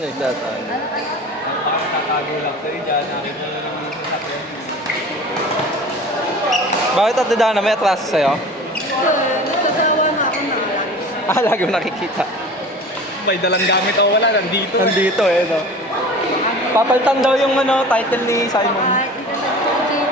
Nagtatalo. Parang tatago lang sa'yo dyan. Nakita na lang yung sasakyan. Bakit at dadaan na may atraso sa'yo? Nagsasawa na ako na alam. Ah, lagi mo nakikita. May dalang gamit o wala. Nandito. Nandito eh, no? Papalitan daw yung ano, title ni Simon. Ay, hindi na nagsasawa.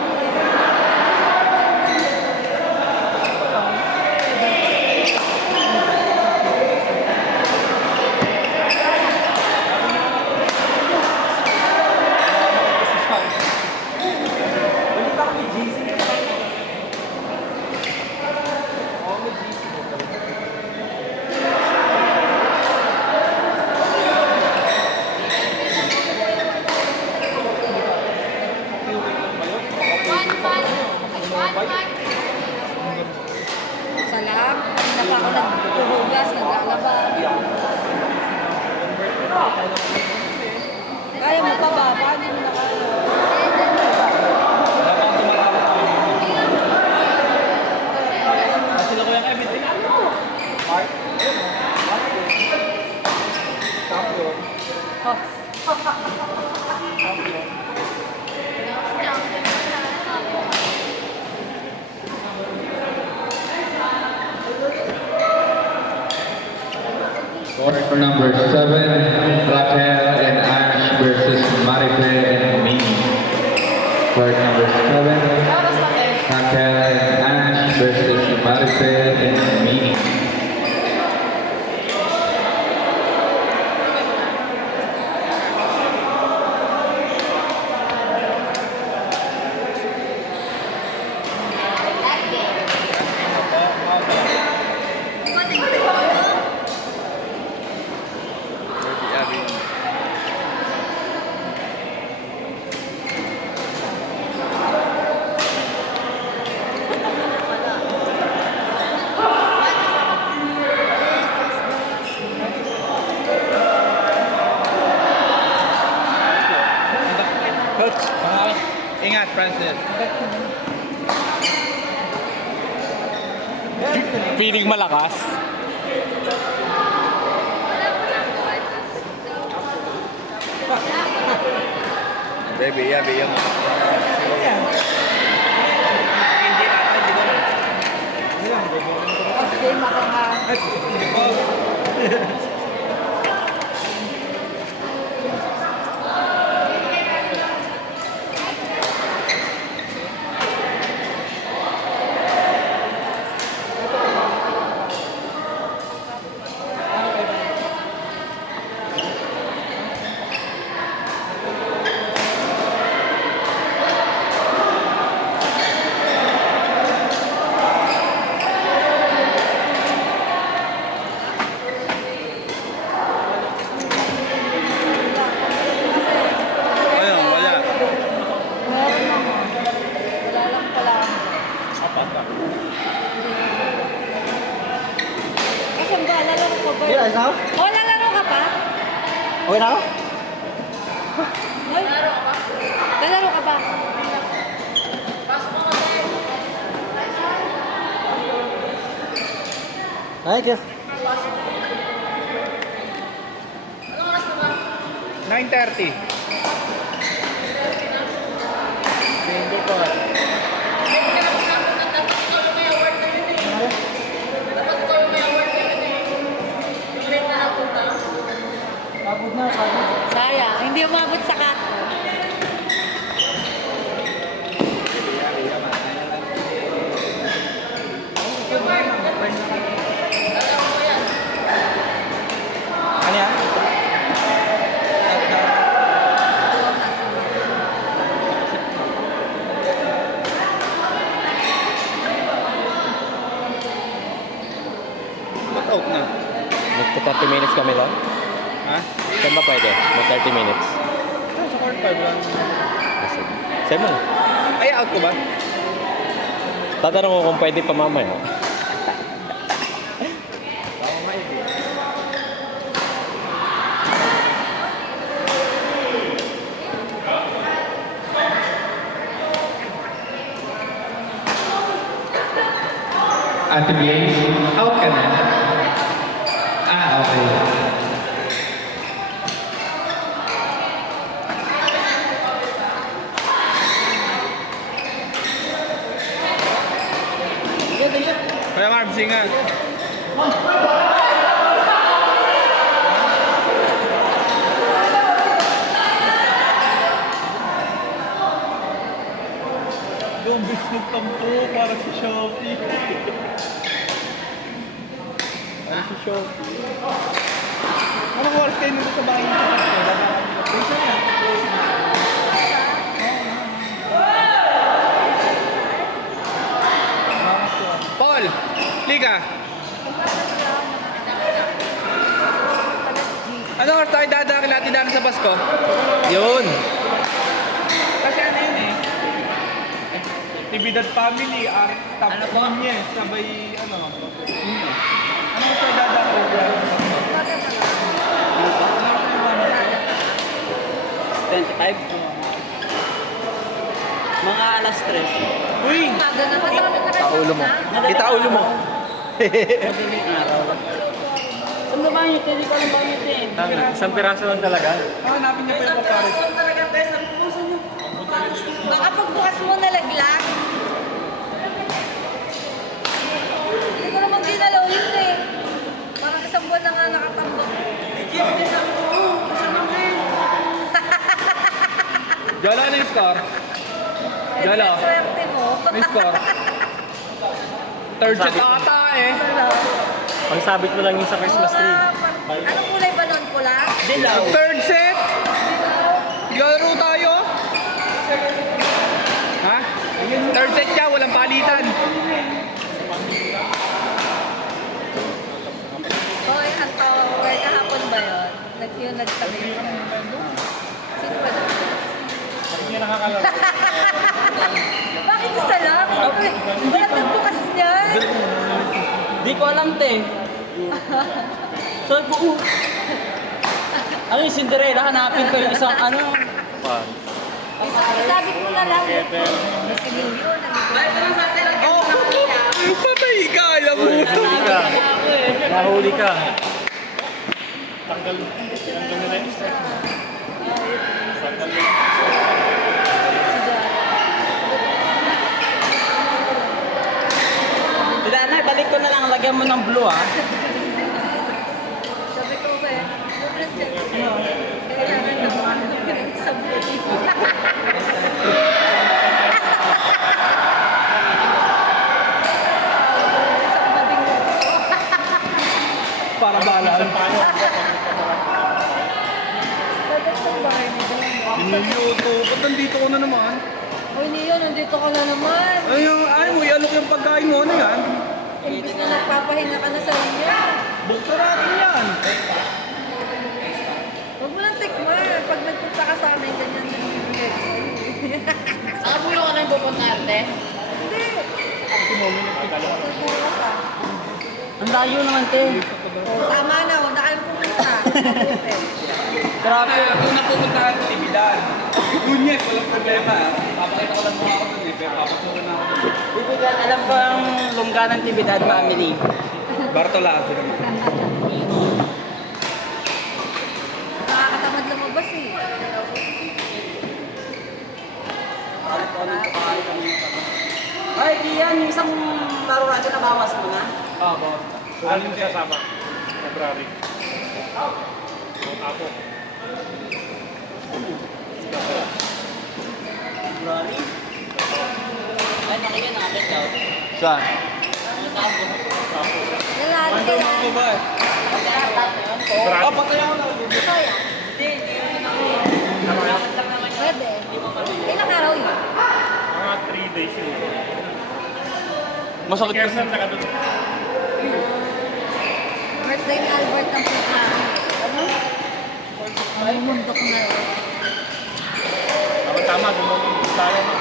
Isa lang. Hindi na pa ako naghuhugas, naglalaba. Kaya mo pa ba? Paano mo na kaya? Sila ko yung everything. Quarter number 7, Raquel and Ash versus Maribel and Mimi. Quarter number 7, Raquel and Ash versus Maribel and Mimi. Coach, ingat, Francis. Feeling malakas. Baby, yeah, baby. Okay, makaka. Ayun, wala. Meron naman. Wala lang pala. Kasi ba, lalaro ko ba? Yeah, sao? Oh, lalaro ka pa? Okay na ako? Ay, lalaro ka ba? Ay, kaya. 9:30. Sayang, hindi umabot sa kat. Ano yan? Mag-out na. Magto 30 minutes kami lang. Ha? Saan ba pwede? Mag 30 minutes. Sa court 5 lang. Sa'yo mo. Ay, out ko ba? Tatanong ko kung pwede pa mamaya. Ate Blaze, out ka na? Ah, okay. Kuya Marv, singan. Gumbis nagtampo para sa Shopee. Para sa Shopee. Anong oras kayo nito sa bahay nito? Paul! Liga! Ano oras tayo dadakil natin daan sa Pasko? Yun. Kasi ano yun eh? Actividad family, art, ano po? Yes, sabay ano. Ano tayo dadakil dyan? 25. Mga alas 3. Uy! Umaga na kasi kami Taulo mo. Itaulo mo. Madaling araw. Saan ba yun? Hindi ko alam ba yun eh. Isang piraso lang talaga. Hanapin niyo pa yung papares. Baka pagbukas mo nalaglag. Hindi ko naman ginalaw yun eh. Parang isang buwan na nga nakatambak. Jolo, ano yung score? Jolo, Eh, swerte mo. may score? Third set ata eh. Pagsabit mo lang yung sa Christmas tree. Anong kulay ba nun? Pula? Third set? Laro tayo? Ha? Third set niya, walang palitan. Hoy, ang tower. Kahapon ba yun? Yun nagsabi yun. Sino ba doon? Bakit isa lang? Wala nagbukas niyan. Di ko alam te. So, buo. Ano yung Cinderella? Hanapin ko yung isang ano. Sabi ko na lang. Si Leo, Oh, patay ka, alam mo. Nahuli ka. Nahuli ka. Tila na, balik ko na lang. Lagyan mo ng blue ah. Sabi ko ba eh, sobrang check. Kailangan na mga sa buhay. Isang bading mo. Para balaan. Dapat sa bahay mo doon. Niluto. Ba't nandito ko na naman? Uy, Neo, nandito ka na naman. Ay mo, ialok yung pagkain mo. Ano yan? Imbis na nagpapahinga ka na sa inyo. Buksan natin yan. Huwag mo lang tikman. Pag nagpunta ka sa amin, ganyan din yung bibigay ko sa'yo. Saka bulo ka na yung pupunta arte. Hindi. Sa bukas ah. Ang layo naman te. Oh, tama na, huwag na kayong pumunta. Grabe, kung napupunta ka sa actividad. Gunyes, walang problema. Papakita ko lang mga ako dun eh. Pero papasukin na ako dun. Bibigyan, alam ko ang lungganan tibidad family. Bartolaso naman. Nakakatamad lumabas eh. Ay, Kian, yung isang laro natin nabawas mo na. Ah, boss. Alin siya sama? February. Ako. February? Ay, nakikita naka-check-out. Saan? Ang tapos. Lalaki Ano kaya. mga ba? Oo. Patay ako na. Kaya. Pwede. Ilang araw yun? Mga 3 days yun. Masakit kasi. Birthday ni Albert ang food namin. Ano? Mamumundok na yun. Tama, gumulong tayo na.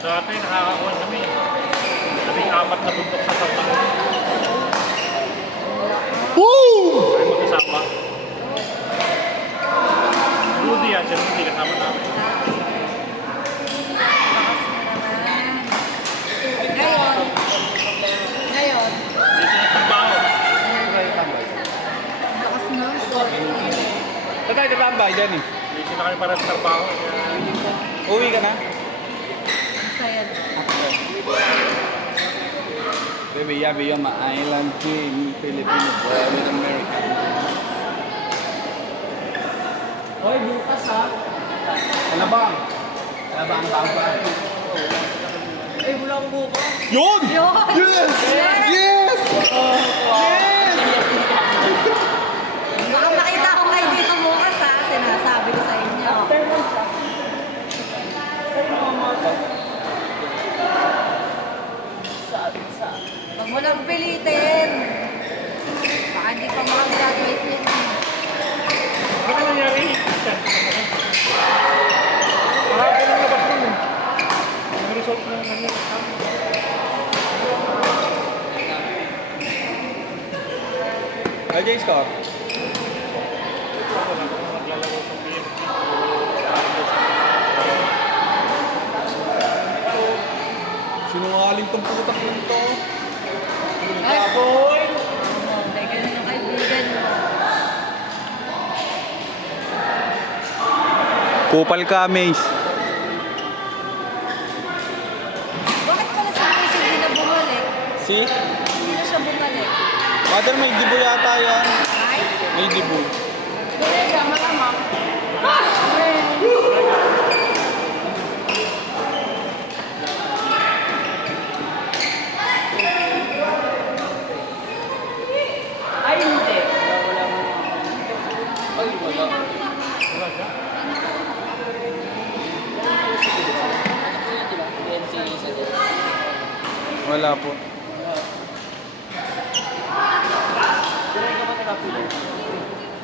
Dati nakakakuha kami. Apat na bundok sa Sabang. Ay mag-isama. Rudy yan, siya hindi kasama namin. saan ba? Diyan eh. Hindi na kami para sa trabaho. Uwi ka na? Ang saya. Baby, yabi yung ma-island queen, Filipino boy with American. Hoy, bukas ha. Ano ba? Ano ba ang tawag ba? Eh, wala akong bukas. Yun! Yun! Yes! Yes! Baka makita ko kayo dito bukas ha. Sinasabi ko sa inyo. Huwag mo lang pilitin. Baka hindi pa makagraduate yun. Ano nangyari? Mahapon ang labas nun eh. Yung result na nangyari. Ano yung score? Wala ko maglalaro sa PFC. Sinungaling tong putak nito. Boy! Hindi ganun yung kaibigan mo. Kupal ka, Mace. Bakit pala sa Mace hindi na bumalik? Si? Hindi na siya bumalik. Mother, may dibo yata yan. Ay? May dibo. Bumalik ka, malamang. Ay, hindi. Wala mo. Ay, wala. Wala siya. Wala po.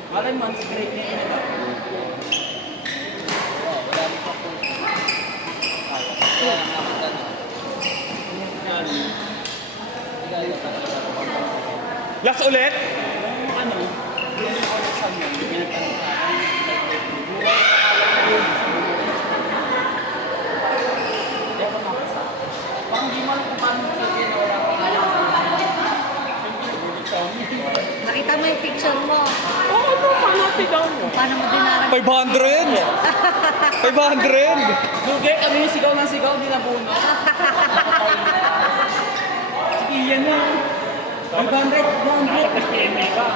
Malay man, straight na yun. Wala rin pa po. Kaya naman ganun. Last ulit? Ano? Yung connection yun, pinagtanong. Parang di mo alam kung paano wala pa nga lang. Nakita mo yung picture mo. Oo, ito, paano tigaw mo? Paano mo dinarang? 500! 500! Lugi, kami yung sigaw ng sigaw, di nabuno. Sige, yan na. 500, 100. Tapos PMA ka.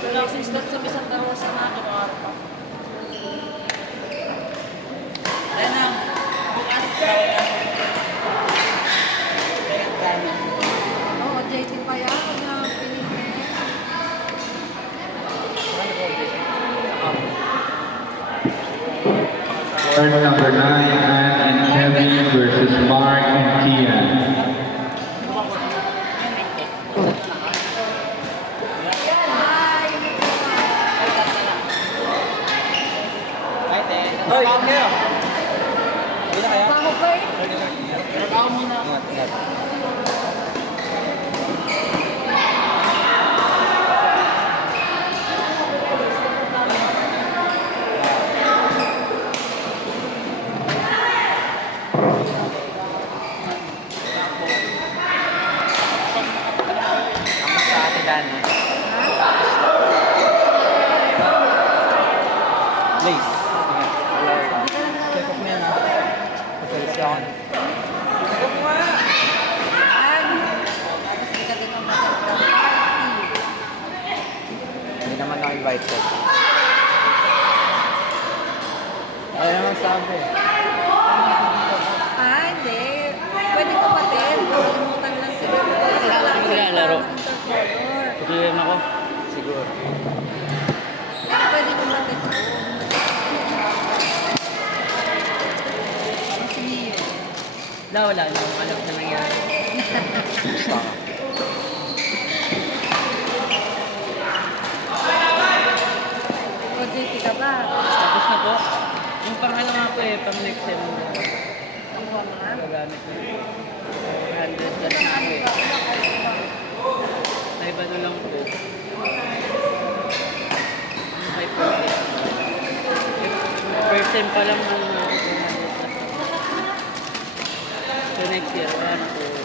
Wala kasing start sa isang darawa sa natin. Ayan na. Bukas. Oo, JT pa yan. Huwag na pilitin. Court number 9, Ann and Kevin versus Mark and Kian. Ay, te. Hoy, yan kayo. Hindi na kaya? Bago pa eh. Trabaho muna. Ingat, ingat. Sa ate Dana. Lace. Check up mo yan ha. Pagkalisyon. Yan. Tapos hindi ka din umatag ng party. Hindi naman ako invited. Ayaw naman sabi. Ah, hindi. Pwede ko patin. Nakalimutan lang siguro. Kasi wala kasi Wala, sa laro. intercolor. Pagkilan ako. Siguro. Pwede ko patin. Sige. Wala. Alam na nangyari. Gusto ka. po. Yung pangalawa po eh, pang next sem. Ang mga. Gagamit ko. 100 plus na ako eh. May ano lang po. May first sem pa lang ano na ako. So next year, 1, 2.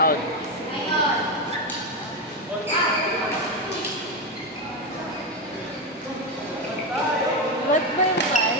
Out. What ba yung five?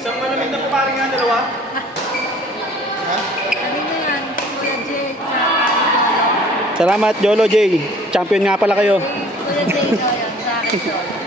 Isang malamig na pumaring nga dalawa. Kanina yan, Kuya Jay, Salamat, Jolo J. Champion nga pala kayo. Kuya Jay daw yan, sa akin daw.